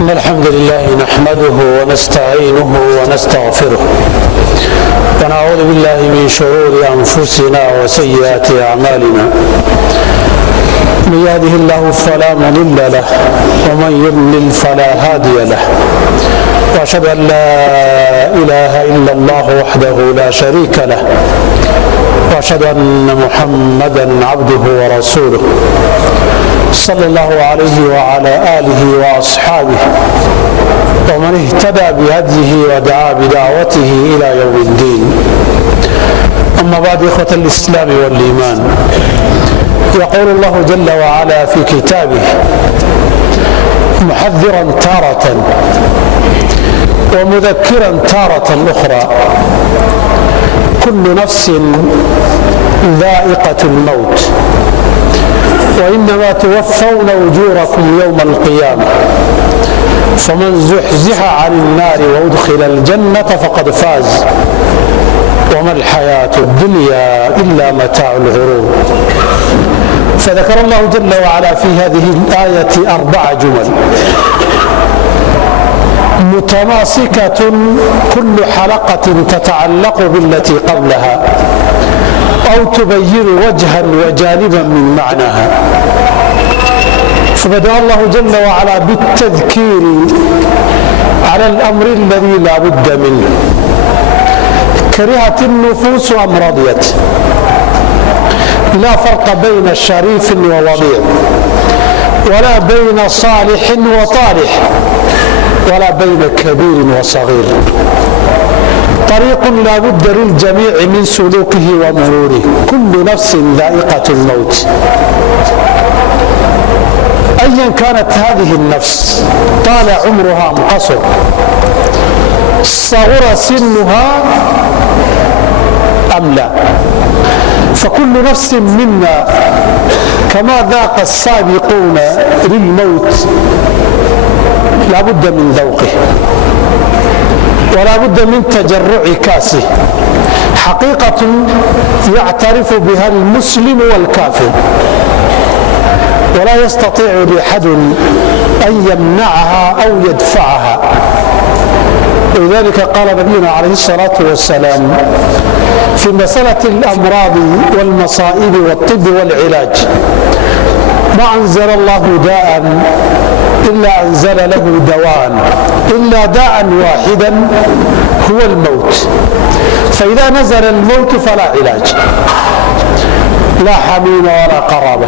إن الحمد لله نحمده ونستعينه ونستغفره ونعوذ بالله من شرور أنفسنا وسيئات أعمالنا من يهده الله فلا مضل له ومن يضلل فلا هادي له وأشهد أن لا إله إلا الله وحده لا شريك له وأشهد أن محمدا عبده ورسوله صلى الله عليه وعلى آله وأصحابه ومن اهتدى بهديه ودعا بدعوته إلى يوم الدين. أما بعد، إخوة الإسلام والإيمان، يقول الله جل وعلا في كتابه محذرا تارة ومذكرا تارة أخرى: كل نفس ذائقة الموت وإنما توفون أجوركم يوم القيامة فمن زحزح عن النار وأدخل الجنة فقد فاز وما الحياة الدنيا إلا متاع الغرور. فذكر الله جل وعلا في هذه الآية 4 جمل متماسكة، كل حلقة تتعلق بالتي قبلها أو تبين وجها وجانبا من معناها. فبدأ الله جل وعلا بالتذكير على الأمر الذي لا بد منه: كرهت النفوس أم رضيت. لا فرق بين شريف ووضيع، ولا بين صالح وطالح، ولا بين كبير وصغير. طريق لا بد للجميع من سلوكه ومروره. كل نفس ذائقة الموت. أيا كانت هذه النفس، طال عمرها أم قصر، صغر سنها أم لا، فكل نفس منا كما ذاق السابقون للموت لا بد من ذوقه ولا بد من تجرع كاسه. حقيقة يعترف بها المسلم والكافر، ولا يستطيع لأحد أن يمنعها أو يدفعها. ولذلك قال نبينا عليه الصلاة والسلام في مسألة الأمراض والمصائب والطب والعلاج: ما أنزل الله داء إلا أنزل له دواء، إلا داء واحدا هو الموت. فإذا نزل الموت فلا علاج، لا حميم ولا قرابة.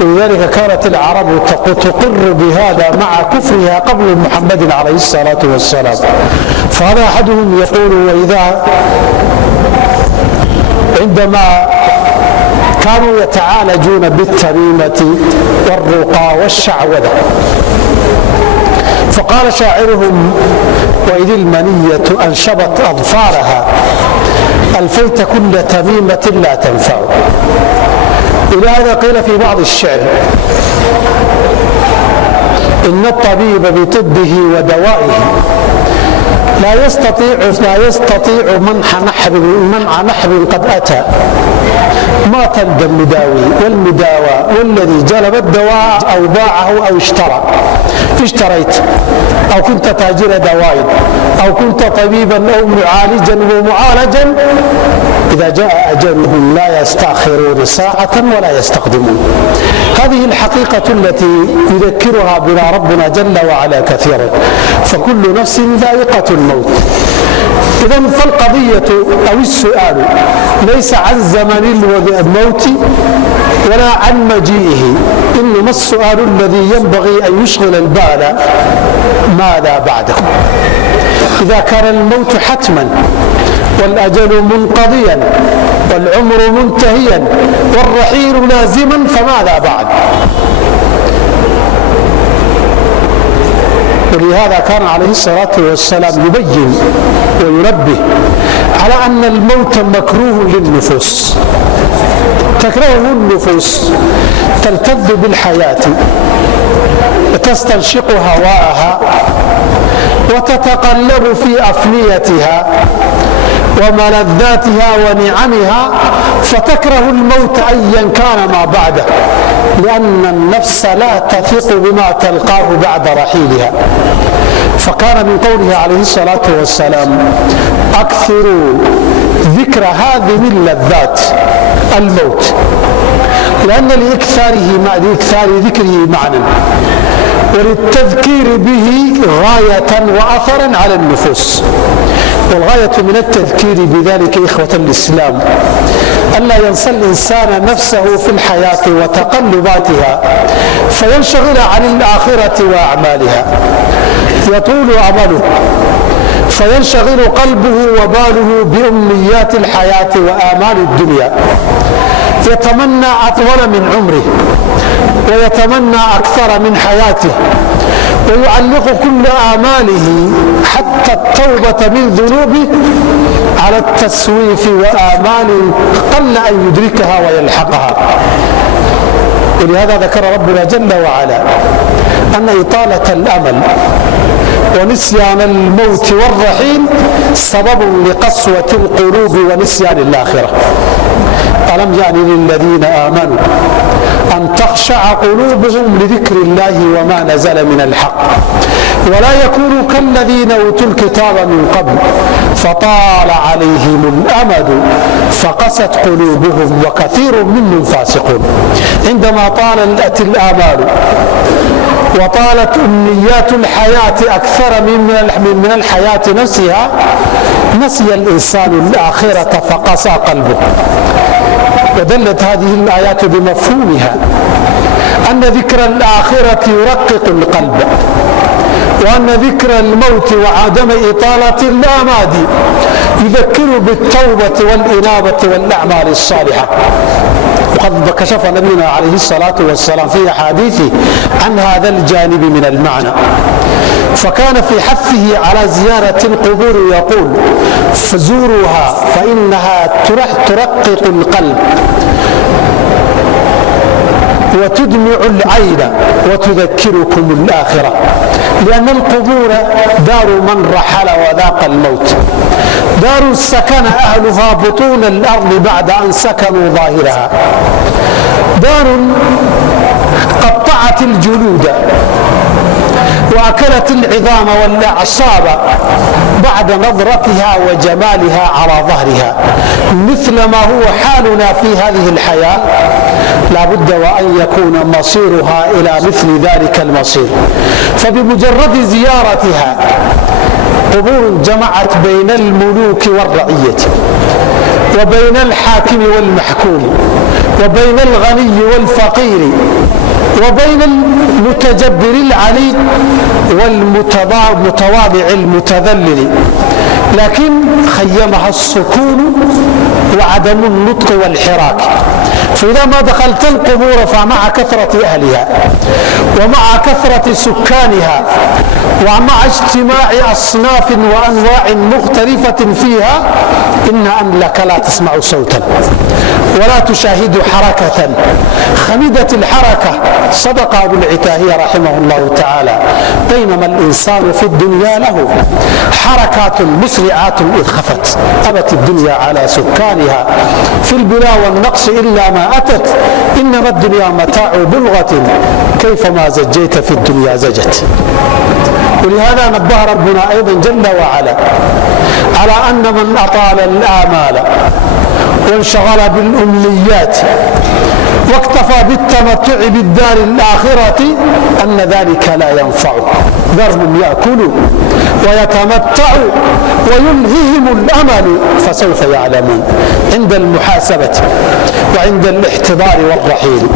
ولذلك كانت العرب تقر بهذا مع كفرها قبل محمد عليه الصلاة والسلام. فهذا أحدهم يقول: عندما كانوا يتعالجون بالتميمة والرقى والشعوذة، فقال شاعرهم: وإذ المنية أنشبت أظفارها ألفيت كل تميمة لا تنفع. إلى هذا قيل في بعض الشعر: إن الطبيب بطبه ودوائه لا يستطيع منع نحب قد أتى. ما تندى المداوي والمداوى والذي جلب الدواء أو باعه أو اشتريت، أو كنت تاجر دواء، أو كنت طبيبا أو معالجا ومعالجا، إذا جاء أجلهم لا يستأخرون ساعة ولا يستقدمون. هذه الحقيقة التي يذكرها بنا ربنا جل وعلا كثيرا. فكل نفس ذائقة الموت. إذن فالقضية أو السؤال ليس عن زمن الموت ولا عن مجيئه، إنما السؤال الذي ينبغي أن يشغل البال: ماذا بعده؟ إذا كان الموت حتما والأجل منقضيا والعمر منتهيا والرحيل لازما، فماذا بعد؟ ولهذا كان عليه الصلاة والسلام يبين وينبه على أن الموت مكروه للنفوس. تكرهه النفوس، تلتذ بالحياة وتستنشق هواءها وتتقلب في أفنيتها وملذاتها ونعمها فتكره الموت أيا كان ما بعده، لأن النفس لا تثق بما تلقاه بعد رحيلها. فكان من قوله عليه الصلاة والسلام: أكثروا ذكر هذه اللذات الموت، لأن لإكثار ذكره معنى، وللتذكير به غاية وأثرا على النفوس. والغاية من التذكير بذلك إخوة الإسلام ألا ينسى الإنسان نفسه في الحياة وتقلباتها فينشغل عن الآخرة وأعمالها، يطول عمله فينشغل قلبه وباله بأمنيات الحياة وآمال الدنيا، يتمنى أطول من عمره ويتمنى أكثر من حياته، ويعلق كل آماله حتى التوبة من ذنوبه على التسويف وآمال قل أن يدركها ويلحقها. ولهذا ذكر ربنا جل وعلا أن إطالة الأمل ونسيان الموت والرحيل سبب لقسوة القلوب ونسيان الآخرة. ألم يعني للذين آمنوا أن تخشع قلوبهم لذكر الله وما نزل من الحق ولا يكونوا كالذين أوتوا الكتاب من قبل فطال عليهم الأمد فقست قلوبهم وكثير منهم فاسقون. عندما طالت الآمال وطالت أمنيات الحياة أكثر من الحياة نفسها نسي الإنسان الآخرة فقسى قلبه. ودلت هذه الآيات بمفهومها أن ذكر الآخرة يرقق القلب، وأن ذكر الموت وعدم إطالة الآماد يذكر بالتوبة والإنابة والأعمال الصالحة. وقد كشف نبينا عليه الصلاة والسلام في أحاديثه عن هذا الجانب من المعنى، فكان في حثه على زيارة القبور يقول: فزوروها فإنها ترقق القلب وتدمع العين وتذكركم الآخرة، لأن القبور دار من رحل وذاق الموت، دار سكن أهلها بطون الأرض بعد أن سكنوا ظاهرها، دار قطعت الجلود وأكلت العظام والأعصاب بعد نظرتها وجمالها على ظهرها، مثل ما هو حالنا في هذه الحياة لا بد وأن يكون مصيرها إلى مثل ذلك المصير. فبمجرد زيارتها قبور جمعت بين الملوك والرعية وبين الحاكم والمحكوم وبين الغني والفقير وبين المتجبر العلي والمتواضع المتذلل، لكن خيمها السكون وعدم النطق والحراك. فإذا ما دخلت القبور فمع كثرة أهلها ومع كثرة سكانها ومع اجتماع أصناف وأنواع مختلفة فيها إن أنك لا تسمع صوتا ولا تشاهد حركة. خمدت الحركة. صدق أبو العتاهية رحمه الله تعالى: بينما الإنسان في الدنيا له حركات مسرعات إذ خفت، أبت الدنيا على سكانها في البلا والنقص إلا ما أتت، إنما الدنيا متاع بلغة كيفما زجيت في الدنيا زجت. ولهذا نبه ربنا أيضا جل وعلا على أن من أطال الآمال وانشغل بالأمنيات واكتفى بالتمتع بالدار الآخرة أن ذلك لا ينفع. ذرهم يأكلوا ويتمتعوا ويلههم الأمل فسوف يعلمون. عند المحاسبة وعند الاحتضار والرحيل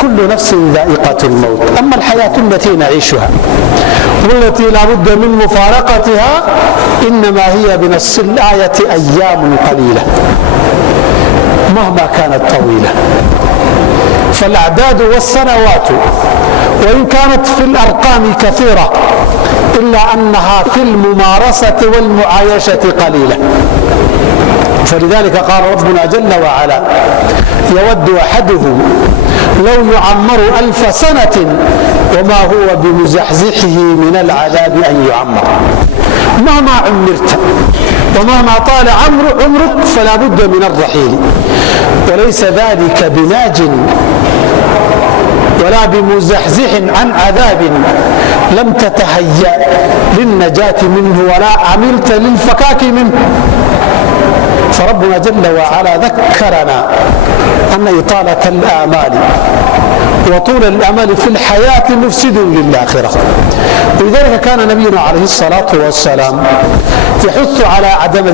كل نفس ذائقة الموت. أما الحياة التي نعيشها والتي لا بد من مفارقتها إنما هي بنص الآية أيام قليلة مهما كانت طويلة. فالأعداد والسنوات وإن كانت في الأرقام كثيرة إلا أنها في الممارسة والمعايشة قليلة. فلذلك قال ربنا جل وعلا: يود أحدهم لو يعمر 1000 سنة وما هو بمزحزحه من العذاب أن يعمر. مهما عمرت ومهما طال عمرك فلا بد من الرحيل وليس ذلك بناج ولا بمزحزح عن عذاب لم تتهيأ للنجاة منه ولا عملت للفكاك منه. فربنا جل وعلا ذكرنا أن إطالة الآمال وطول الأمل في الحياة مفسد للآخرة. ولذلك كان نبينا عليه الصلاة والسلام يحث على عدم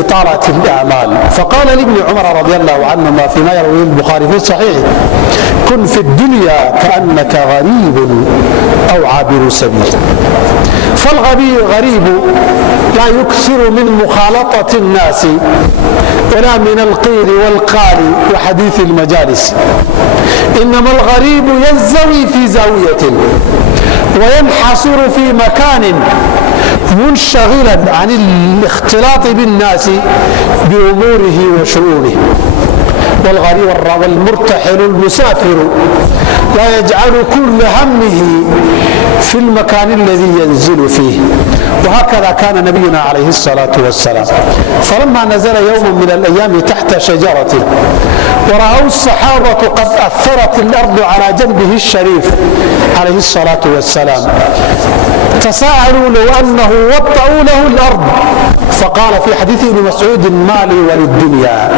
إطالة الآمال، فقال لابن عمر رضي الله عنهما فيما يرويه البخاري في صحيحه: كن في الدنيا كأنك غريب أو عابر سبيل. فالغريب لا يكثر من مخالطة الناس ولا من القيل والقال وحديث المجالس، إنما الغريب ينزوي في زاوية وينحصر في مكان منشغلا عن الاختلاط بالناس بأموره وشؤونه. والغريب والمرتحل المسافر لا يجعل كل همه في المكان الذي ينزل فيه. وهكذا كان نبينا عليه الصلاة والسلام. فلما نزل يوم من الأيام تحت شجرة ورأوا الصحابة قد أثرت الأرض على جنبه الشريف عليه الصلاة والسلام تساءلوا لو أنه وطأوا له الأرض، فقال في حديث ابن مسعود: ما لي وللدنيا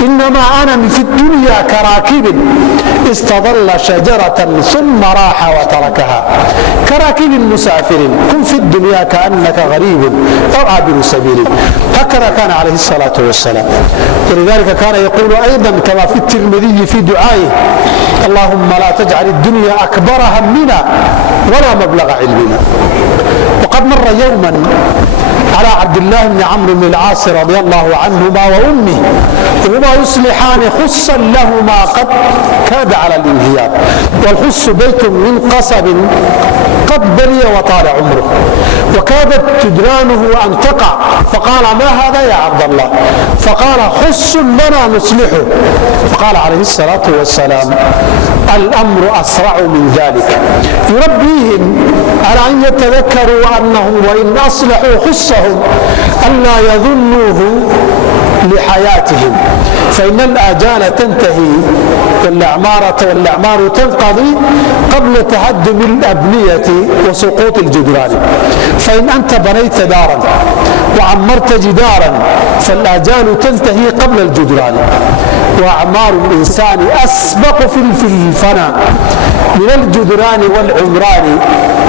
إنما أنا في الدنيا كراكب استظل شجرة ثم راح وتركها، كراكب مسافر، كن في الدنيا كأنك غريب أو عابر سبيل. هكذا كان عليه الصلاة والسلام. ولذلك كان يقول أيضا كما في الترمذي في دعائه: اللهم لا تجعل الدنيا أكبر همنا ولا مبلغ علمنا. وقد مر يوما على عبد الله بن عمرو بن العاص رضي الله عنهما وأمه وهما يصلحان خصا لهما قد كاد على الانهيار، والخص بيت من قصب قد بلي وطال عمره وكادت جدرانه أن تقع، فقال: ما هذا يا عبد الله؟ فقال: خص لنا نصلحه. فقال عليه الصلاة والسلام: الأمر أسرع من ذلك. يربيهم على أن يتذكروا أنهم وإن أصلحوا خصهم ألا يظنوه لحياتهم، فإن الآجال تنتهي والأعمار تنقضي قبل تهدم الأبنية وسقوط الجدران. فإن أنت بنيت دارا وعمرت جدارا فالآجال تنتهي قبل الجدران، وأعمار الإنسان أسبق في الفناء من الجدران والعمران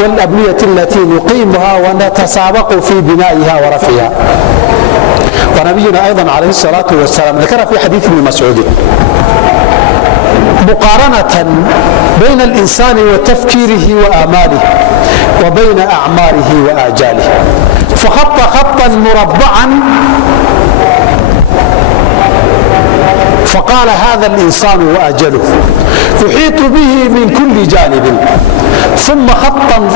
والأبنية التي نقيمها ونتسابق في بنائها ورفعها. ونبينا أيضا عليه الصلاة والسلام ذكر في حديث ابن مسعود مقارنة بين الإنسان وتفكيره وآماله وبين أعماره وآجاله، فخط خطا مربعا فقال: هذا الإنسان وأجله يحيط به من كل جانب، ثم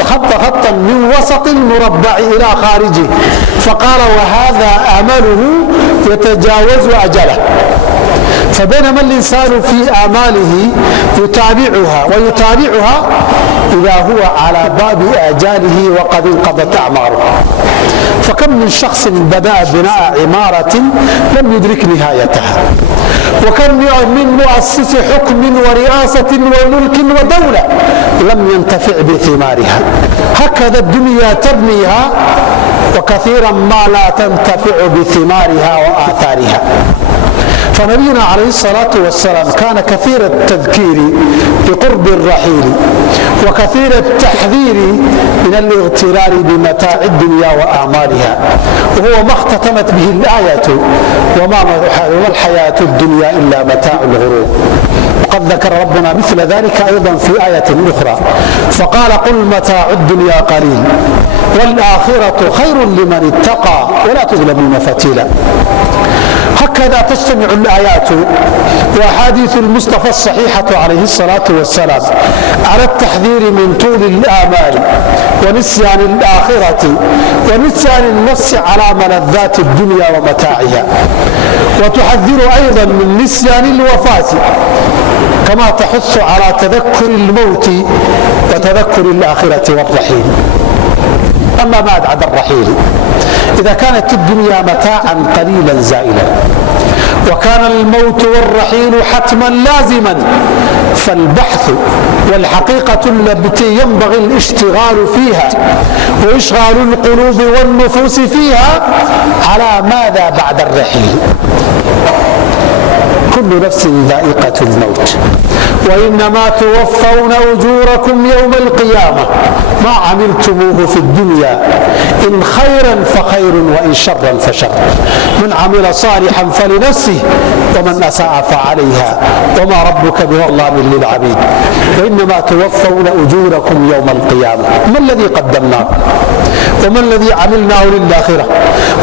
خطا من وسط المربع إلى خارجه فقال: وهذا أمله يتجاوز أجله. فبينما الإنسان في آماله ويتابعها إذا هو على باب آجاله وقد انقضت أعماره. فكم من شخص بدأ بناء عمارة لم يدرك نهايتها، وكم من مؤسس حكم ورئاسة وملك ودولة لم ينتفع بثمارها. هكذا الدنيا تبنيها وكثيرا ما لا تنتفع بثمارها وآثارها. فنبينا عليه الصلاة والسلام كان كثير التذكير بقرب الرحيل وكثير التحذير من الاغترار بمتاع الدنيا وأعمالها، وهو ما اختتمت به الآية: وما الحياة الدنيا إلا متاع الغرور. وقد ذكر ربنا مثل ذلك أيضا في آية أخرى فقال: قل متاع الدنيا قليل والآخرة خير لمن اتقى ولا تظلمون فتيلا. هكذا تجتمع الآيات وأحاديث المصطفى الصحيحة عليه الصلاة والسلام على التحذير من طول الآمال ونسيان الآخرة ونسيان النفس على ملذات الدنيا ومتاعها، وتحذر أيضا من نسيان الوفاة كما تحث على تذكر الموت وتذكر الآخرة والرحيل. أما بعد الرحيل، إذا كانت الدنيا متاعا قليلا زائلا وكان الموت والرحيل حتما لازما، فالبحث والحقيقة التي ينبغي الاشتغال فيها وإشغال القلوب والنفوس فيها على ماذا بعد الرحيل. كل نفس ذائقة الموت وإنما توفون أجوركم يوم القيامة ما عملتموه في الدنيا، إن خيرا فخير وإن شرا فشر، من عمل صالحا فلنفسه ومن أساء فعليها وما ربك بظلام للعبيد. وإنما توفون أجوركم يوم القيامة. ما الذي قدمناه وما الذي عملناه للآخرة؟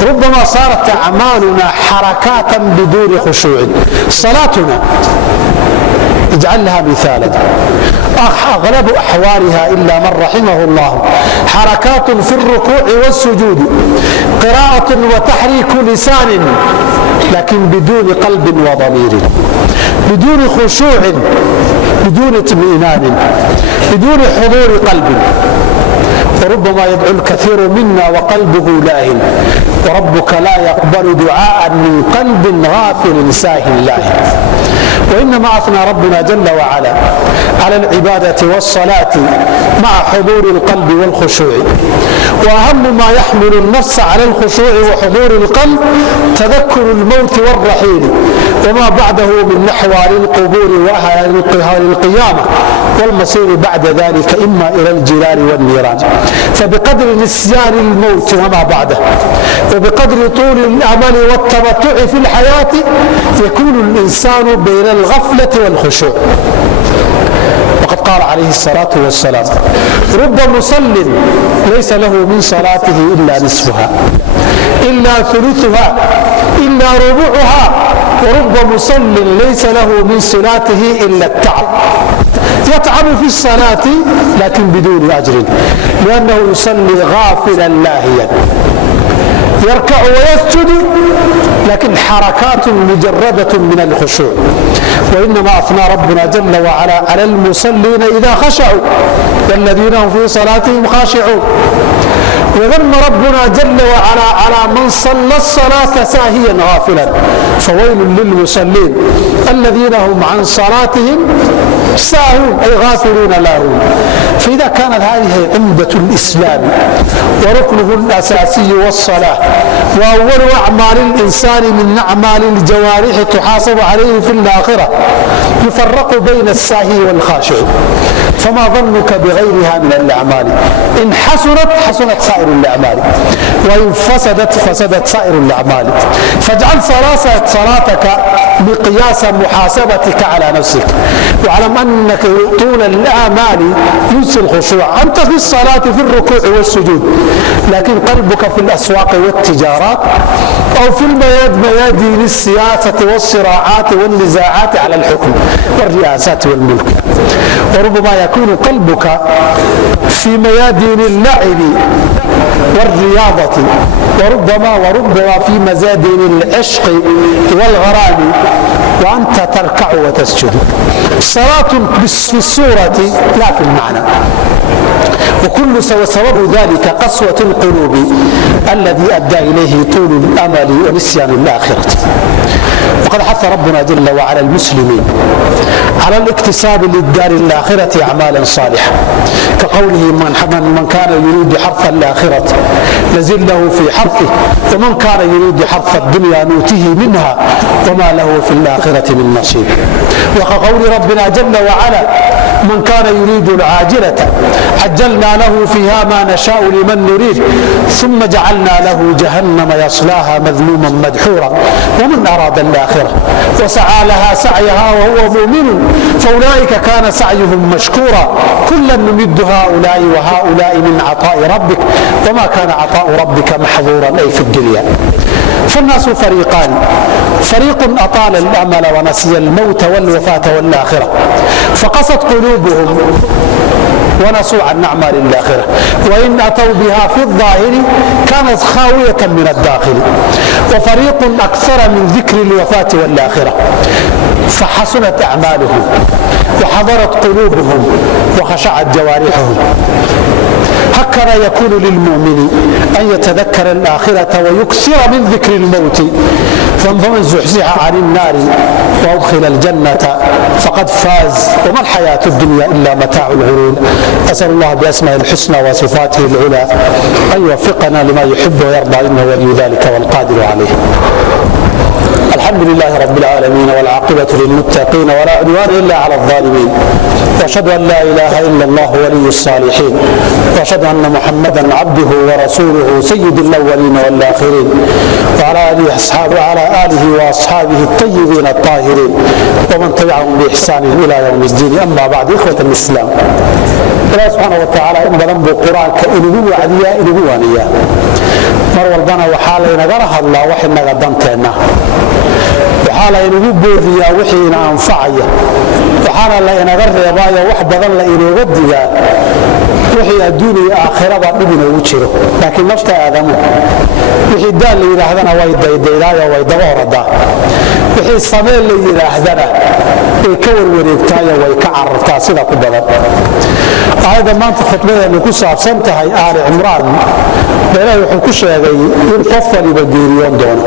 ربما صارت أعمالنا حركاتا بدون خشوع. صلاتنا اجعلها مثالا، أغلب أحوالها إلا من رحمه الله حركات في الركوع والسجود، قراءة وتحريك لسان لكن بدون قلب وضمير، بدون خشوع، بدون اطمئنان، بدون حضور قلب. وربما يدعو الكثير منا وقلبه لاهٍ، وربك لا يقبل دعاء من قلب غافل ساهٍ لاهٍ. وإنما أثنى ربنا جل وعلا على العبادة والصلاة مع حضور القلب والخشوع. وأهم ما يحمل النفس على الخشوع وحضور القلب تذكر الموت والرحيل وما بعده من أحوال القبور وأهل القيامة والمصير بعد ذلك إما إلى الجلال والنيران. فبقدر نسيان الموت وما بعده وبقدر طول الأمل والتمتع في الحياة يكون الإنسان بين الغفلة والخشوع. وقد قال عليه الصلاة والسلام: رب مصل ليس له من صلاته إلا نصفها إلا ثلثها إلا ربعها، ورب مصل ليس له من صلاته إلا التعب. يتعب في الصلاة لكن بدون أجر، لأنه يصلي غافلا لاهيا، يركع ويسجد لكن حركات مجردة من الخشوع. وإنما أثنى ربنا جل وعلا على المصلين إذا خشعوا والذين هم في صلاتهم خاشعون. وذم ربنا جل وعلا على من صلى الصلاة ساهيا غافلا، فويل للمصلين الذين هم عن صلاتهم ساهون أي غافلون لاهون. فإذا كانت هذه عمدة الإسلام وركنه الأساسي والصلاة وأول أعمال الإنسان من أعمال الجوارح تحاسب عليه في الآخرة، يفرق بين الساهي والخاشع، فما ظنك بغيرها من الأعمال؟ إن حسنت سائر الأعمال، وإن فسدت سائر الأعمال. فاجعل صلاتك مقياس محاسبتك على نفسك، واعلم أنك طول الآمال ينسي الخشوع. أنت في الصلاة في الركوع والسجود، لكن قلبك في الأسواق والتجارات أو في ميادين السياسة والصراعات والنزاعات على الحكم والرئاسات والملك. وربما يكون قلبك في ميادين اللعب والرياضة، وربما في مزادين العشق والغرام وأنت تركع وتسجد. صلاة في الصورة لا في المعنى. وكل سبب ذلك قسوة القلوب الذي أدى إليه طول الأمل ونسيان الآخرة. وقد حث ربنا جل وعلا المسلمين على الاكتساب للدار الآخرة أعمالا صالحة، كقوله: من كان يريد حرث الآخرة نزل له في حرثه ومن كان يريد حرث الدنيا نؤته منها وما له في الآخرة من نصيب. وكقول ربنا جل وعلا: من كان يريد العاجلة عجلنا له فيها ما نشاء لمن نريد ثم جعلنا له جهنم يصلاها مذموما مدحورا ومن أراد الآخرة وسعى لها سعيها وهو مؤمن فأولئك كان سعيهم مشكورا كلا نمد هؤلاء وهؤلاء من عطاء ربك وما كان عطاء ربك محظورا أي في الدنيا. فالناس فريقان: فريق أطال الأمل ونسي الموت والوفاة والآخرة فقست قلوبهم ونسوا عن أعمال الآخرة، وإن أتوا بها في الظاهر كانت خاوية من الداخل. وفريق أكثر من ذكر الوفاة والآخرة فحسنت أعمالهم وحضرت قلوبهم وخشعت جوارحهم. هكذا يكون للمؤمن أن يتذكر الآخرة ويكثر من ذكر الموت فمن زحزح عن النار وأدخل الجنة فقد فاز وما الحياة الدنيا إلا متاع الغرور. أسأل الله بأسمائه الحسنى وصفاته العلى أن يوفقنا لما يحب ويرضى إنه ولي ذلك والقادر عليه. الحمد لله رب العالمين والعاقبة للمتقين ولا عدوان إلا على الظالمين وأشهد أن لا إله إلا الله ولي الصالحين وأشهد أن محمدا عبده ورسوله سيد الأولين والآخرين وعلى آله وأصحابه الطيبين الطاهرين ومن تبعهم بإحسان إلى يوم الدين. أما بعد إخوة الإسلام الله سبحانه وتعالى إن ذنب القرآن كإنه وعديا إنه وانيا mar walbana waxaa laynagala hadlaa wax inaga danteenna, waxaa laynagu booriyaa wixii ina anfacaya, waxaana laynaga reebaayo wax badan la inooga digaa wixii adduun iyo aakhiraba dhib inoogu jiro. laakiin nafta aadamu wixii daal la yidhaahdana way daydaydaayo way daba oradaa, wixii sameen la yidhaahdana way ka warwareegtaayo way ka carartaa sida ku badan. aayadda maanta khudbadeenu ku saabsan tahay aali cimraan ilaahay wuxuu ku sheegay in qof waliba geeriyoon doono,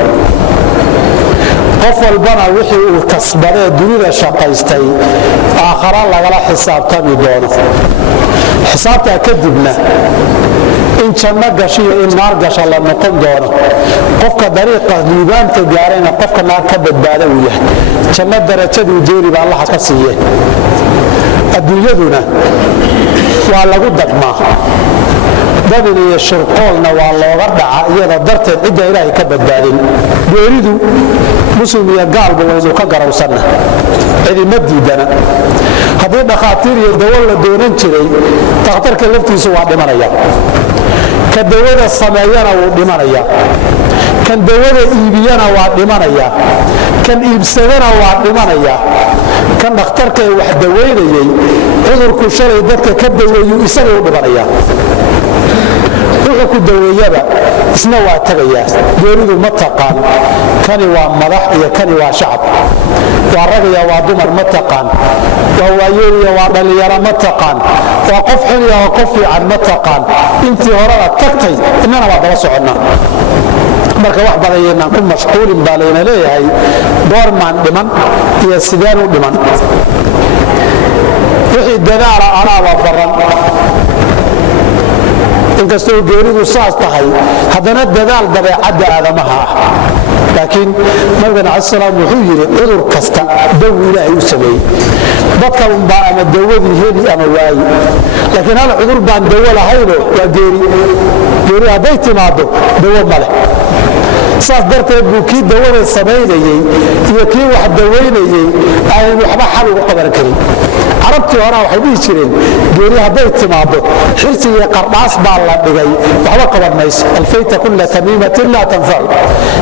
qof walbana wixii uu kasbadee dunida shaqaystay aakhara lagala xisaabtami doono. xisaabtaa kadibna in janno gashiyo in naar gasha la noqon doono. qofka dariiqa liibaanta gaarayna qofka naar ka badbaada uu yahay, janno darajaduu dooniba allaha ka siiye. adduunyaduna waa lagu dagmaa, dabin iyo shirqoolna waa looga dhaca iyada darteed cidda ilaahay ka badbaadin. geeridu muslim iyo gaalba waynu ka garawsanna, cidima diidana. haddii dhakhaatiir iyo dawo la doonan jiray, dakhtarka laftiisu waa dhimanaya, ka dawada sameeyana wuu dhimanaya, kan dawada iibiyana waa dhimanaya, kan iibsadana waa dhimanaya, kan dhakhtarka ee wax dawaynayay cudurku shalay dadka ka daweeyu isaga u dhimanaya. wuxuu ku daweeyaba isna waa tagayaa. geeridu ma taqaan kani waa madax iyo kani waa shacab, waa rag iyo waa dumar ma taqaan, waa waayeel iyo waa dhallinyaro ma taqaan, waa qof xun iyo waa qof fiican ma taqaan. intii horena tagtay innana waa daba soconnaa. marka wax badan yaynaan ku mashquulin baa layna leeyahay goormaan dhiman iyo sideen u dhiman. wixii dadaala anaaba faran, inkastoo geeridu saas tahay haddana dadaal dabeecadda aadamaha ah. laakiin nabigana calaih salaam wuxuu yidhi cudur kasta dawi ilaahay u sameeyey, dadka unbaa ama dawadii heli ama waayi. laakiin hal cudur baan dawo lahayno waa geeri. geeri hadday timaado dawo ma leh. saas darteed buu kii dawada samaynayey iyo kii wax dawaynayey aanan waxba xal ugu qaban karin. carabtii horaa waxay dhihi jireen geeri hadday timaado xirsi iyo qardhaas baa la dhigay, waxba qaban mayso. alfayta kulla tamiimatin laa tanfacu.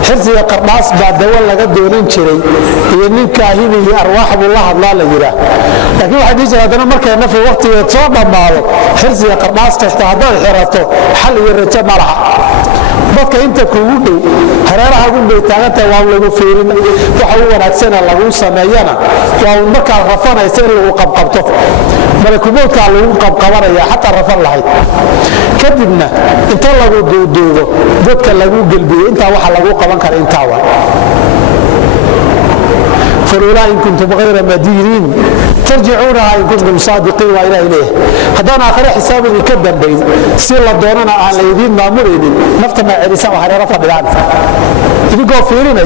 xirsi iyo qardhaas baa dawo laga doonan jiray, iyo nin kaahini iyo arwaax buu la hadlaa la yidhaah. laakiin waxay dhihi jireen haddana markay nafi waqtigeed soo dhammaado xirsi iyo qardhaas kasta haddaad xirato xal iyo rajo ma laha. dadka inta kuugu dhow hareeraha gunbay taagantahay waa lagu fiirin, waxa u wanaagsana laguu sameeyana waa markaad rafanaysa in lagu qabqabto. malakumoodkaa lagu qabqabanaya xataa rafan lahayd. kadibna inta lagu duuduubo dadka lagu gelbiyo intaa waxa lagu qaban kara intaa waa. فلولا إن كنتم غير مدينين ترجعونها إن كنتم صادقين وإلى إليه. هذانا آخر حساب يكذب بين سيل دوننا على يدين مامورين نفتنا عريسان وحري رفع بالعالم. إذا قال فيرين هي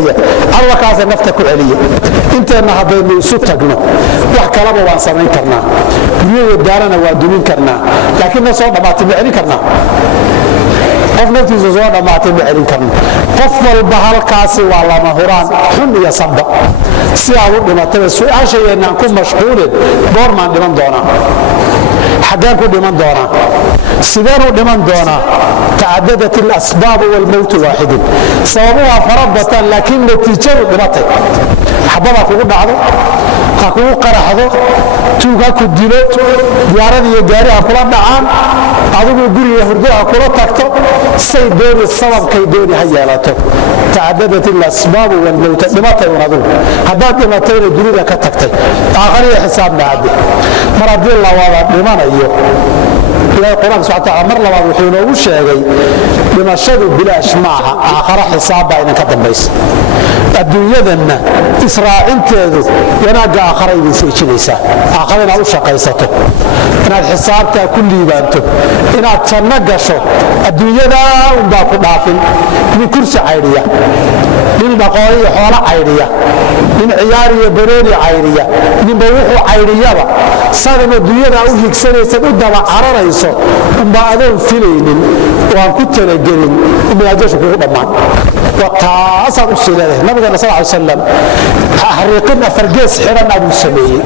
الله كاسر نفتك عليه. أنت أنا هذين سوتقنا وحكى لنا وانسمين كرنا. بيو دارنا ودونين كرنا. لكن نصور ما تبعني كرنا. qof naftiisa soo dhamaatay ma celin karno. qof walba halkaasi waa lama huraan xun iyo samba. si aad u dhimatay su'aashayeenaan ku mashquulin goormaan dhiman doonaa, xaggeen ku dhiman doonaa, sideen u dhiman doonaa. tacadadat alasbaab walmowtu waaxidun. sababuhaa fara bataan laakiin natiijadu dhimatay. xabada kugu dhacdo, ha kugu qaraxdo, tuug ha ku dilo, diyaarad iyo gaari ha kula dhacaan, adigu guriga hurdo ha kula tagto, say dooni sababkay dooni ha yeelato. tacadadat alasbaab walmowt. dhimatay un adigu haddaad dhimatayna dunida ka tagtay aakhariya xisaabna cadde. mar haddii la wada dhimanayo ilaahay quraanka subhanahu wa ta'ala mar labaad wuxuu inoogu sheegay dhimashadu bilaash maaha aakhira xisaab baa idinka dambaysa adduunyadanna israacinteedu wanaaga aakhira idin seejinaysaa aakhira inaad u shaqaysato inaad xisaabtaa ku liibaanto inaad janno gasho adduunyada unbaa ku dhaafin nin kursi caydhiya nin dhaqoole iyo xoolo caydhiya nin ciyaar iyo barooni caydhiya ninba wuxuu caydhiyaba sadan adduunyada u higsanaysan u daba cararayso unbaa adoon filaynin oo aan ku talagelin umaajashu kugu dhammaan وتاسع السلالة النبي صلى الله عليه وسلم حريقنا فرجيس حرنا أبو السمية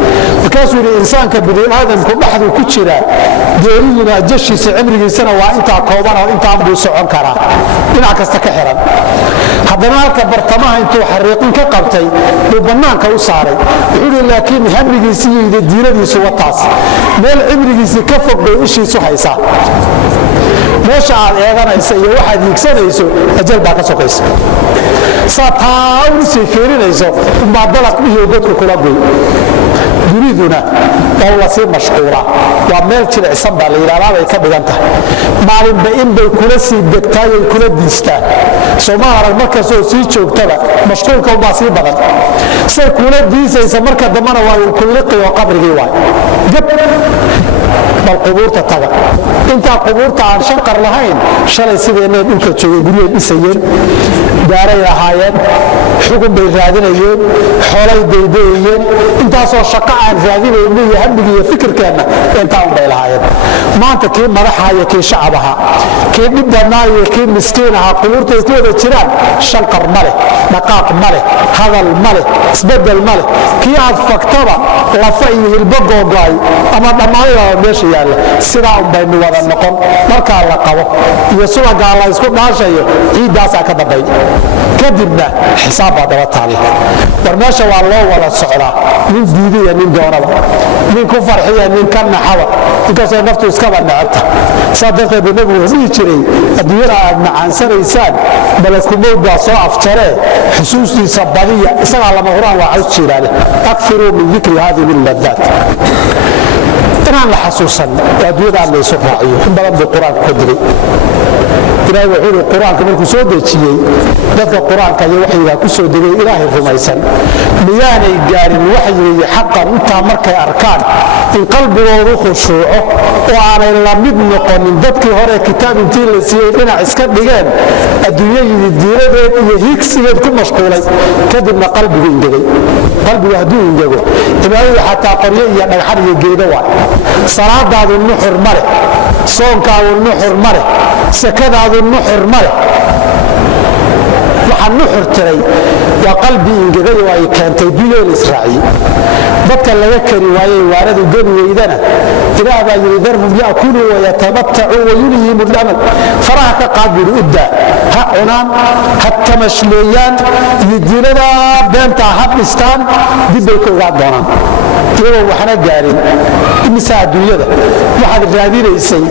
وكاسو الإنسان كبدي آدم كل أحد وكتشرا جيرينا جشي سعمري سنة وأنت عقوبنا وأنت عبد سعون كرا إنعكس تكحرا هذا ما كبرتماه أنتو حريقين كقبتي وبنان كوساري يقول لكن همري سيد الدين دي سوى التاس مال عمري سي كفق بإشي سحيسا meesha aad eeganaysa iyo waxaad iigsanayso ajal baa ka sokaysa saataan si fiirinayso uma dalaq iyo dadku kula goy yuriduna oo la si mashquula waa meel jilicsan baa la yiraahdaa ay ka dhigan tahay maalin ba in bay kula sii degtay ay kula diistaan Soomaaliya marka soo sii joogtaba mashquulka baa sii badan say kula diisaysa marka damana waa ku liqay oo qabrigii waay bal qubuurta taga inta qubuurta aan shaqar lahayn shalay sideenay dhulka joogay guriga dhisayeen daaray lahaayeen xugun bay raadinayeen xoolay deydayeen intaasoo shaqo aan raadinayeen iyo hambiga iyo fikirkeena inta bay lahaayeen maanta kii madaxaya kii shacabaha kii dhibanaaya kii miskiinaha qubuurta ay wada jiraan shaqar male dhaqaaq male hadal male isbedel male kii aad faktaba lafa iyo hilbo googoay ama dhamaayada meesha yaala sidaa un baynu wada noqon marka la qabo iyo suuqa la isku dhaashayo ciidaas ka dambeey kadibna xisaab baa daba taal war meesha waa loo wada socdaa nin diidiya nin doonaba nin ku farxiya nin kan naxaba inkaasoo naftu iska badnacta saadaqeed nabigu wuxuu jiray adduunyada aad macaansanaysaan malakumowd baa soo afjaree xusuustiisa badiya isaga lama huraan waa caws jiiraale akfiru min dhikri hadhihi al-laddat inaan la xasuusan adduunyada aan la isu raaciyo in badan buu quraanka ku diray ilaahay wuxuu quraanka markuu soo dejiyay dadka quraanka iyo waxiga ku soo degay ilaahay rumaysan miyaanay gaarin waxiga xaqan inta markay arkaan in qalbigoodu khushuuco oo aanay la mid noqonin dadkii hore kitaab intii la siiyay dhinac iska dhigeen adduunyada diinadeed iyo higsigeed ku mashquulay kadibna qalbigu ingegay qalbigu hadduu ingego ilaahay xataa qoryo iyo dhagax iyo geedo waa salaadaadu nuxur male soonkaadu nuxur male sakadaadu nuxur male waxaan nuxur tiray waa qalbi ingegay oo ay keentay dunyada Israa'iil dadka laga kari waayay waaradu gani weydana ilaah baa yiri darhum yaakulu wa yatamatta'u wa yulhihim al-amal faraha ka qaabir udda ha cunaan hatta mashleeyaan diinada beenta habistaan dibay ku doonaan iyagoo waxna gaarin imisa adduunyada waxaad raadinaysay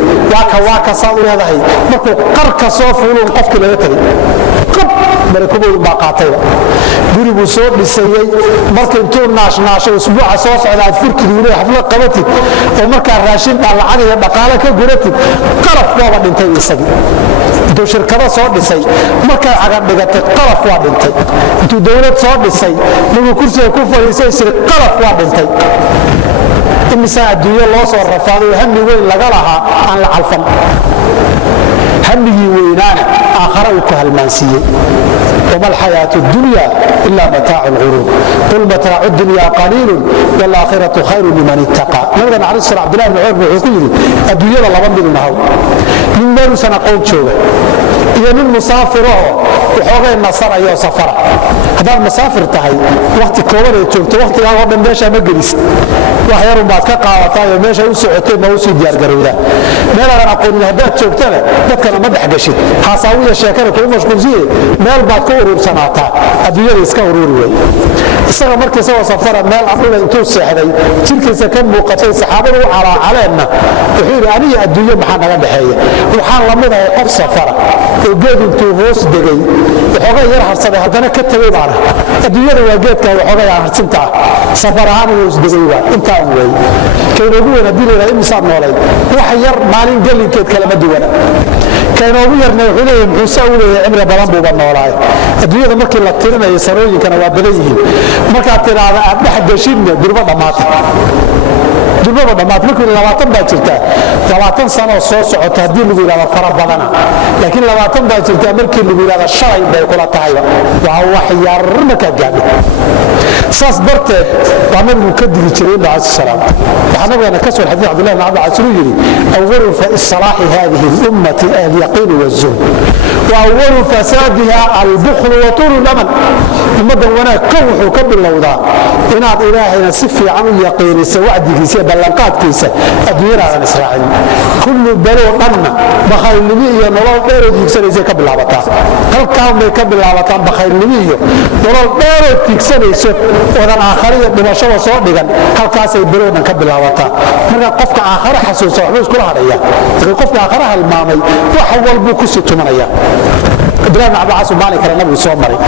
waa ka saa u leedahay markuu qarka soo fuulun qofka laga tagay malakumowd baa qaatay guri buu soo dhisayay marka intuu naashnaasho usbuuca soo socdaad furtid inuu xaflad qabatid oo markaa raashin lacag iyo dhaqaale ka guratid qalaf waa dhintay isagii intuu shirkado soo dhisay markaa cagan dhigatay qalaf waa dhintay intuu dawlad soo dhisay lagu kursiga ku fariisay sir qalaf waa dhintay imisa adduunyo loo soo rafaaday hammi weyn laga lahaa aan la calfan hammigii weynaana aakhara uu ku halmaansiiyey وما الحياة الدنيا إلا متاع الغرور قل متاع الدنيا قليل والآخرة خير لمن اتقى نبغى عليه الصلاة عبد الله بن عمر وحكيري الدنيا لا بد منها من مال سنة قول شوه إذا من مسافره وحوغي النصر أيها سفر هذا المسافر تهي وقت كوبر يتشوفت وقت يا من ماشا مجلس وحيار بعد كقاوطا ماشا وسعتين ما وسي ديار قرودا ما لا نقول إن هذا تشوفتنا ده كان مدح قشيد حاساوية شاكرة كل مشغول زيه مال بعد كورور سناتا الدنيا iska ururiyay isaga markii soo safara meel afur intuu seexday jirkiisa ka muuqatay saxaabadu calaacaleena wuxuu aniga adduunyo maxaa naga dhaxeeya waxaan la mid ahay qof safara oo geed intuu hoos degay waxooga yar harsaday haddana ka tagay baana adduunyada waa geedka waxooga yar harsinta safar ahaan hoos degay waa inta insaan weeye kaynoogu weyn haddii la yidhahdo imisaad noolayd wax yar maalin gelinkeed kalama duwana kaynoogu yarna wuxuu leeyahay muxuu saa u leeyahay cimri badan buuba noolaayo adduunyada markii la tirinayo sanooyinkana waa badan yihiin markaad tidhaahda aad dhex gashinna durba dhammaata markii 20 baa jirtaa 20 sano soo socota haddii lagu yidhahdo fara badana laakiin 20 baa jirtaa markii lagu yidhahdo shalay bay kula tahayba waa wax yar markaa gaadho saas darteed waa nabigu ka digi jiray inuu calayhi salaam waxaa nabigana ka soo xadiis cabdullahi ibn cabdi casir uu yidhi awalu salaaxi hadihi lummati alyaqiin wazuhd wa awalu fasaadiha albukhl wa tuulu laman ummaddan wanaag kow wuxuu ka bilowdaa inaad ilaahayna si fiican u yaqiinisa wacdigiisa iyo ballanqaadkiisa adduunyadaadan israacin kullu baloo dhanna bakhaylnimo iyo nolol dheerood hiigsanaysa ka bilaabataa halkaan bay ka bilaabataan bakhaylnimo iyo nolol dheerood hiigsanayso oodan aakhare iyo dhimashada soo dhigan halkaasay baloo dhan ka bilaabataa marka qofka aakhare xasuusa waxbuu iskula hadhaya laakiin qofka aakhare halmaamay wax walbuu ku sii tumanaya abdullahi ibn cabbaas maalin kale nabigu soo maray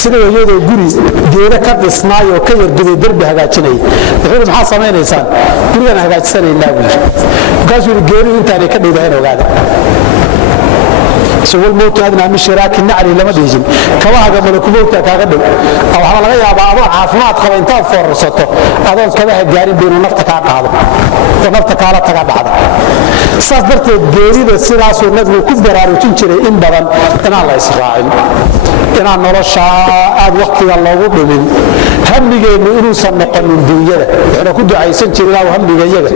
sida iyadoo guri geeda ka dhisnaay oo ka yarduday derbi hagaajinay wuxuu yidhi maxaa samaynaysaan gurigan hagaajisanaynaa buu yidhi markaasuu yidhi geeridu intaanay ka dhowdahayn ogaada والموت أدنى من شراك النعل لما ديجن كواهد ملك موت كاغا دو او waxa laga yaabaa adoo caafimaad qaba intaad foorsato adoo kabaha gaarin been nafta ka qaado oo nafta kala taga dhacda saas darteed geerida sidaas uu nabigu ku baraarujin jiray in badan inaan la israacin inaan nolosha aad waqtiga loogu dhimin hamigeenu inuusan noqonin dunyada wuxuu ku ducaysan jiray hamigayaga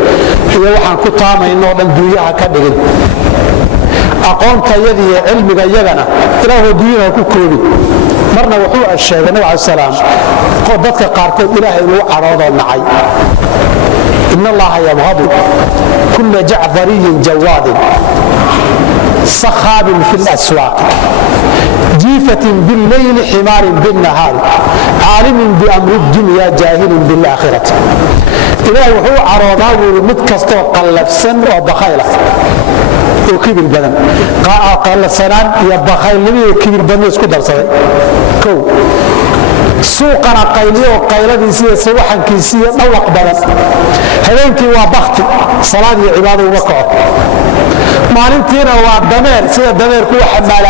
iyo waxaan ku taamayno dhan dunyaha ka dhigin aqoontayada iyo cilmiga iyagana ilaahu diinaha ku koobi marna wuxuu sheegay nabi calaihis salaam dadka qaarkood ilaahay inuu cadhoodo nacay inna allaha yabghadu kulla jacfariyin jawaadin sakhaabin fi laswaaq jiifatin billayli ximaarin binnahaari caalimin biamri dunya jaahilin bilaakhirati ilaahay wuxuu cadhoodaa buuri mid kastoo qallafsan oo bakhayla oo kibir badan qalafsanaan iyo bakhaylnimo iyo kibir badan isku darsaday kow suuqana qayliyo qayladiisa iyo sawaxankiisa iyo dhawaq badan habeenkii waa bakti salaad iyo cibaado uma kaco maalintiina waa dameer sida dameerku waxa maala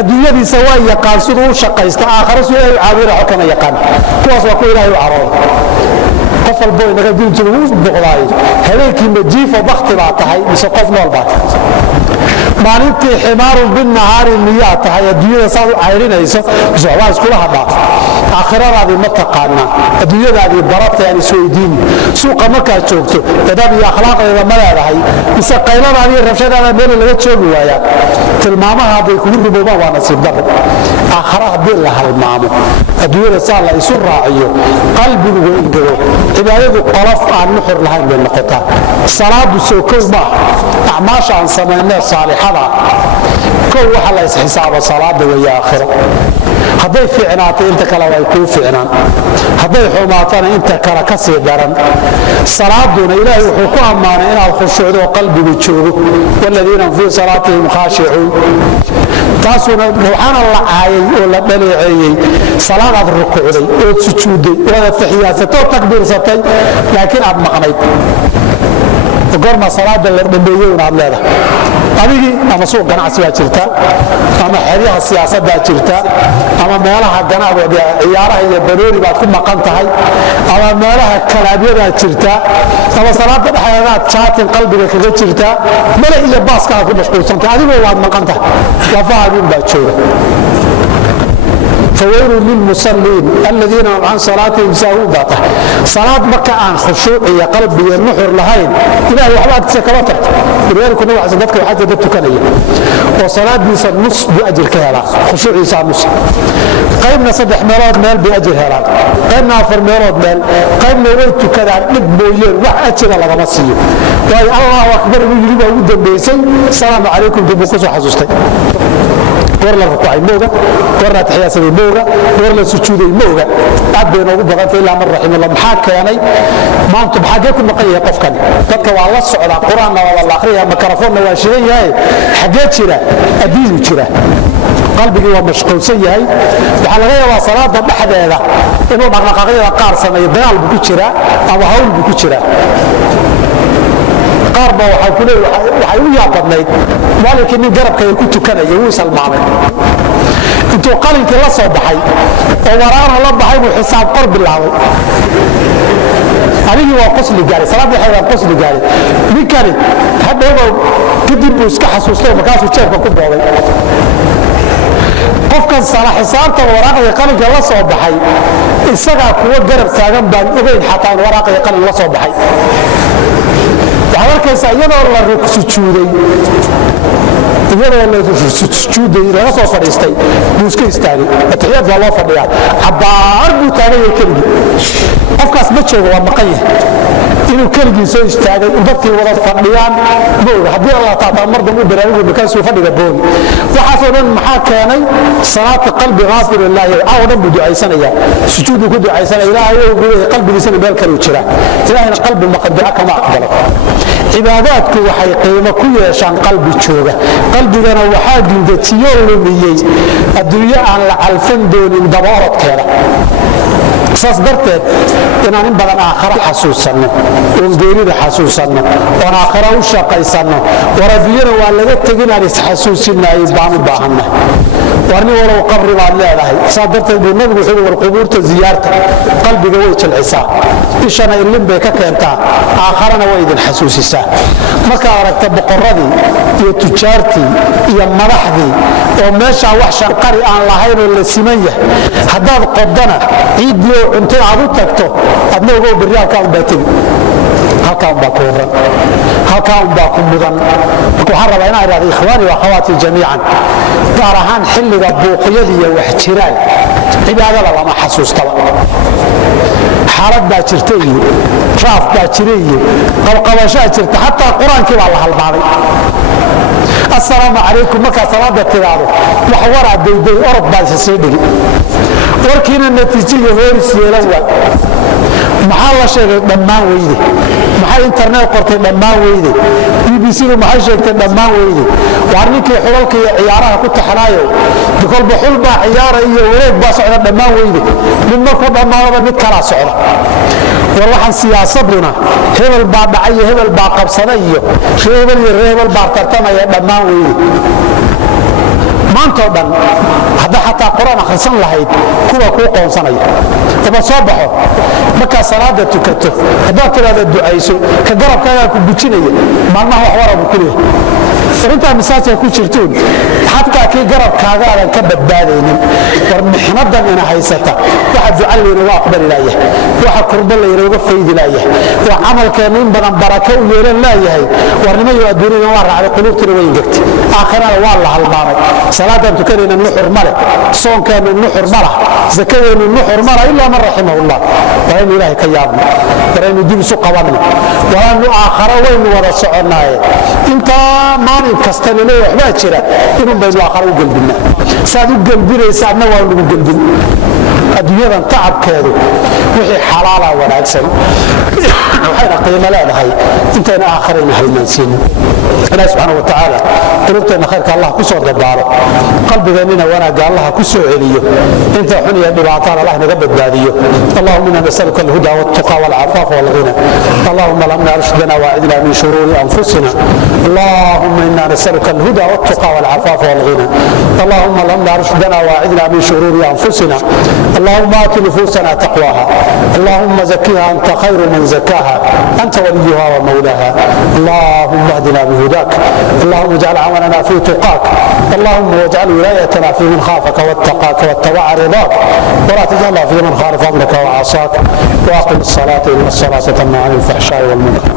adduunyadiisa waa yaqaan siduu u shaqaysta aakhiro siduu ilaahay caabira xukama yaqaan kuwaas waa ku ilaahay u carooda qof walbo inaga diintu ugu boqdaay habeenkii majiifo bakti baa tahay mise qof nool baa tahay maalintii ximaarun binnahaari miyaa tahay adduunyada saad u cayrinayso mise waxbaa iskula hadhaa aakhiradaadii ma taqaanaa adduunyadaadii baratay aan isweydiin suuqa markaad joogto dadaab iyo akhlaaqdeeda ma leedahay mise qayladaada iyo rabshadaada meel laga joogi waayaa tilmaamaha hadday kugu ruboobaan waa nasiib darro aakhira haddii la halmaamo adduunyada saa la isu raaciyo qalbigu waa ingego cibaadadu qolof aan nuxur lahayn bay noqotaa salaadu soo kow maaha acmaasha aan samaynee saalixada kow waxa la isxisaabo salaada weeye aakhiro hadday fiicnaato inta kale way kuu fiicnaan hadday xumaatana inta kale ka sii daran salaaduna ilaahay wuxuu ku ammaanay inaad khushuucdo oo qalbigu joogo waladiina fii salaatihim khaashicuun taasuna waxaana la caayay oo la dhaleeceeyey salaadaad rukuucday ood sujuudday ood taxiyaasatay oo takbiirsatay laakiin aad maqnayd gorma salaada la dhameeyay inaad leedahay adigii ama suuq ganacsi baa jirta ama xeryaha siyaasaddaa jirta ama meelaha ganacsiga ciyaaraha iyo banooni baad ku maqan tahay ama meelaha kalaabyadaad jirta ama salaada dhexdeedaad jaatin qalbiga kaga jirta male iyo baaskaad ku mashquulsantahay adigoo waad maqan tahay lafahaagin baa jooga فويل للمصلين الذين هم عن صلاتهم ساهون باطح صلاة مكة عن خشوع يا قلبي النحر لهين إلهي وحبات سكبتك ولذلك نوع عزبتك وحتى دبتك لي وصلاة بيسا النص بأجر كهلا خشوع يسا النص قيمنا صدح ميلاد مال بأجر هلا قيمنا أفر ميلاد مال قيمنا ويتو كذا نبويين وحأتنا لغمسيه وهي الله أكبر ويجريبه ودن بيسي السلام عليكم دبوكوس وحزوستي ورلا ركوعي موغا ورلا تحياسي موغا ورلا سجودي موغا aad bay noogu badantay ilaa mar raxim Allah maxaa keenay maanta maxaa ku maqayay qofkan dadka waa la socdaa quraanna waa la akhriyaa makarafoonna waa shidan yahay xagee jira adiidu jira qalbigii waa mashquulsan yahay. waxaa laga yaabaa salaada dhexdeeda inuu dhaqdhaqaaqyada qaar sameeyo, dagaal buu ku jiraa ama hawl buu ku jiraa. qaar baa waxaa ku leeyahay waxay u yaabadnayd maalinkii nin garabkayga ku tukanaya wuu salmaamay intuu qalinkii la soo baxay oo waraana la baxay buu xisaab qor bilaabay. anigii waa qosli gaaray, salaad waxay qosli gaaray. ninkani hadhowba kadib buu iska xasuustay markaasuu jeebka ku boobay. qofkan sala xisaabta waraaqda qalinka la soo baxay isagaa kuwa garab taagan baan ogeyn xataa waraaqda qalin la soo baxay. waxaad arkaysaa iyadoo la sujuuday laga soo fadhiistay buu iska istaagay. atixiyaad baa loo fadhiyaa, cabbaar buu taagan yahay keligii. qofkaas ma joogo, waa maqan yahay. inuu keligii soo istaagay dadkii wada fadhiyaan ma oga. haddii alla taataa mar dambe u baraarugu markaasuu fadhiga booni. waxaasoo dhan maxaa keenay? salaata qalbi ghaafir lillaahi. caawo dhan buu ducaysanaya, sujuuduu ku ducaysanaya. ilaahay uu leeyahay qalbigiisana meel kale u jira. ilaahayna qalbi maqdira kama aqbalo. cibaadaadku waxay qiimo ku yeeshaan qalbi jooga. qalbigana waxaa gindajiyoo lumiyey adduunyo aan la calfan doonin daba orodkeeda. saas darteed inaan in badan aakhiro xasuusanno, oon geerida xasuusanno, oon aakhiro u shaqaysanno. war adduunyana waa laga teginaan isxasuusinaayey baan u baahanna. war nin walow qabri baad leedahay. saas darteed buu nabigu wuxuu war qubuurta ziyaarta qalbiga way jilcisaa, ishana ilin bay ka keentaa, aakharana way idin xasuusisaa. markaad aragta boqorradii iyo tujaartii iyo madaxdii oo meeshaa wax shanqari aan lahayn oo la siman yahay, haddaad qodana ciiddii oo cuntay aad u tagto adna ogow berri halkaa unbaa tegi, halkaa unbaa ku huran, halkaa unbaa ku mudan. marka waxaan rabaa inaan idhahdo ikhwaani wa akhawaatii jamiican, gaar ahaan xilliga buuqyada iyo wax jiraan cibaadada lama xasuustaba. xaalad baa jirta iyo raaf baa jira iyo qabqabashaa jirta, xataa qur-aankii baa la halmaaday. assalaamu calaykum markaad salaada tidhaahdo wax waraa dayday orod baa isa sii dhigi, warkiina natiijo iyo hooris yeelan waa. maxaa la sheegay? dhammaan weyde. maxay internet qortay? dhammaan weyde. bbcdu maxay sheegtay? dhammaan weyde. waar ninkii xulalka iyo ciyaaraha ku taxnaayo kolba xul baa ciyaara iyo wareeg baa socda, dhammaan weyde. mid markuu dhammaanaba mid kalaa socda. war waxaan siyaasaduna hebel baa dhacay iyo hebel baa qabsaday iyo reebel iyo reebel baa tartamaya, dhammaan weyde. maantoo dhan hadda xataa qur-aan akhrisan lahayd kuwa kuu qoonsanaya. daba soo baxo markaad salaada tukato haddaad tidhaahda ducayso ka garabkaagaa ku gujinaya, maalmaha wax warabu ku leeyahay. arintaa masaajka ku jirtuun xataa kii garabkaagaadan ka badbaadaynin. war mixnadan ina haysata waxa duca laynooga aqbali laayahay, waxa kurba laynooga faydi laayahay, waa camalkeennu in badan barako u yeelan laayahay. warnimayo adduunyada waa raacday, quluubtina way ingegtay, aakhirana waa la halmaamay. salaadaan tukanayna nuxur ma leh, soonkeennu nuxur ma lah, sakadeennu nuxur ma lah ilaa man raximahullah. waa inu ilaahay ka yaabno, war aynu dib isu qabanno, waraanu aakharo waynu wada soconnaaye. intaa maalin kasta laleeya waxbaa jira inun baynu aakharo u gelbinnaa. saaad u gelbinaysa adna waa nagu gelbin. adduunyadan tacabkeedu wixii xalaala wanaagsan waxayna qiimo leedahay intayna aakharayna halmaansiinin. ilaah subxaana wa tacaala qulubteenna khayrka allah ku soo dabaalo, qalbigeennina wanaagga allah ku soo celiyo, inta xun iyo dhibaataan allah naga badbaadiyo. allahuma inna nasaluka alhuda waltuqa walcafaafa walghina. allahuma lamna rushdana waacidna min shuruuri anfusina. allahuma inna nasaluka alhuda waltuqa walcafaafa walghina. allahuma lamna rushdana waacidna min shuruuri anfusina. اللهم آت نفوسنا تقواها، اللهم زكها أنت خير من زكاها، أنت وليها ومولاها. اللهم اهدنا بهداك، اللهم اجعل عملنا في تقاك، اللهم واجعل ولايتنا في من خافك واتقاك واتبع رضاك، ولا تجعلنا في من خالف أمرك وعصاك. وأقم الصلاة إن الصلاة تنهى عن الفحشاء والمنكر.